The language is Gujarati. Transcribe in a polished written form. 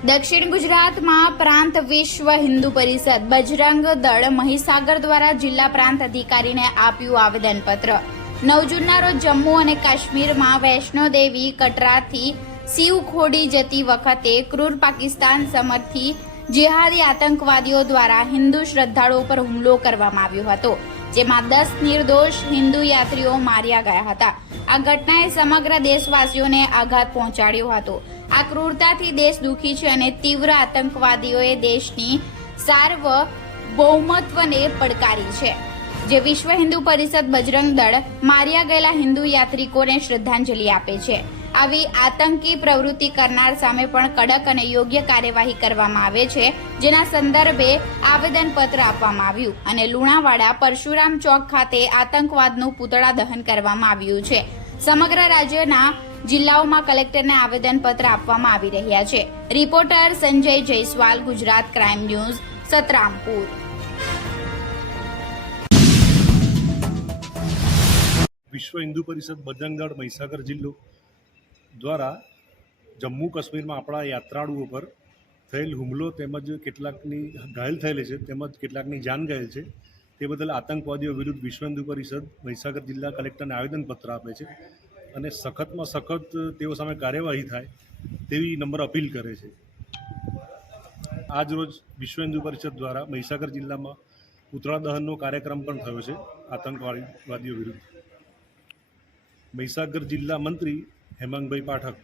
દક્ષિણ ગુજરાતમાં પ્રાંત વિશ્વ હિન્દુ પરિષદ બજરંગ દળ મહીસાગર દ્વારા જિલ્લા પ્રાંત અધિકારીને આપ્યું આવેદનપત્ર। 9 જૂનના રોજ જમ્મુ અને કાશ્મીરમાં વૈષ્ણોદેવી કટરાથી શિવ ખોડી જતી વખતે ક્રૂર પાકિસ્તાન સમર્થી જેહાદી આતંકવાદીઓ દ્વારા હિન્દુ શ્રદ્ધાળુઓ પર હુમલો કરવામાં આવ્યો હતો, જેમાં 10 નિર્દોષ હિન્દુ યાત્રીઓ માર્યા ગયા હતા। આ ઘટનાએ સમગ્ર દેશવાસીઓને આઘાત પહોંચાડ્યો હતો। આ ક્રૂરતાથી દેશ દુઃખી છે અને તીવ્ર આતંકવાદીઓએ દેશની સાર્વભૌમત્વને પડકારી છે, જે વિશ્વ હિન્દુ પરિષદ બજરંગ દળ માર્યા ગયેલા હિન્દુ યાત્રિકોને શ્રદ્ધાંજલિ આપે છે। આવી આતંકી પ્રવૃત્તિ કરનાર સામે પણ કડક અને યોગ્ય કાર્યવાહી કરવામાં આવે છે, જેના સંદર્ભે આવેદનપત્ર આપવામાં આવ્યું અને લુણાવાડા પરશુરામ ચોક ખાતે આતંકવાદનું પૂતળા દહન કરવામાં આવ્યું છે। સમગ્ર રાજ્યના જિલ્લાઓમાં કલેક્ટરને આવેદનપત્ર આપવામાં આવી રહ્યા છે। Reporter Sanjay Jaiswal, Gujarat crime news, Santrampur. વિશ્વ હિન્દુ પરિષદ બજરંગ દળ મહીસાગર જિલ્લો દ્વારા જમ્મુ કાશ્મીરમાં આપણા યાત્રાળુઓ પર થયેલ હુમલો તેમજ કેટલાકની ઘાયલ થયેલી છે તેમજ કેટલાકની જાન ગયેલ છે, તે બદલ આતંકવાદીઓ વિરુદ્ધ વિશ્વ હિન્દુ પરિષદ મહીસાગર જિલ્લા કલેક્ટરને આવેદનપત્ર આપે છે અને સખતમાં સખત તેઓ સામે કાર્યવાહી થાય તેવી નમ્ર અપીલ કરે છે। આજ રોજ વિશ્વ હિન્દુ પરિષદ દ્વારા મહીસાગર જિલ્લામાં પૂતળા દહનનો કાર્યક્રમ પણ થયો છે આતંકવાદીઓ વિરુદ્ધ। મહીસાગર જિલ્લા મંત્રી હેમાંગભાઈ પાઠક।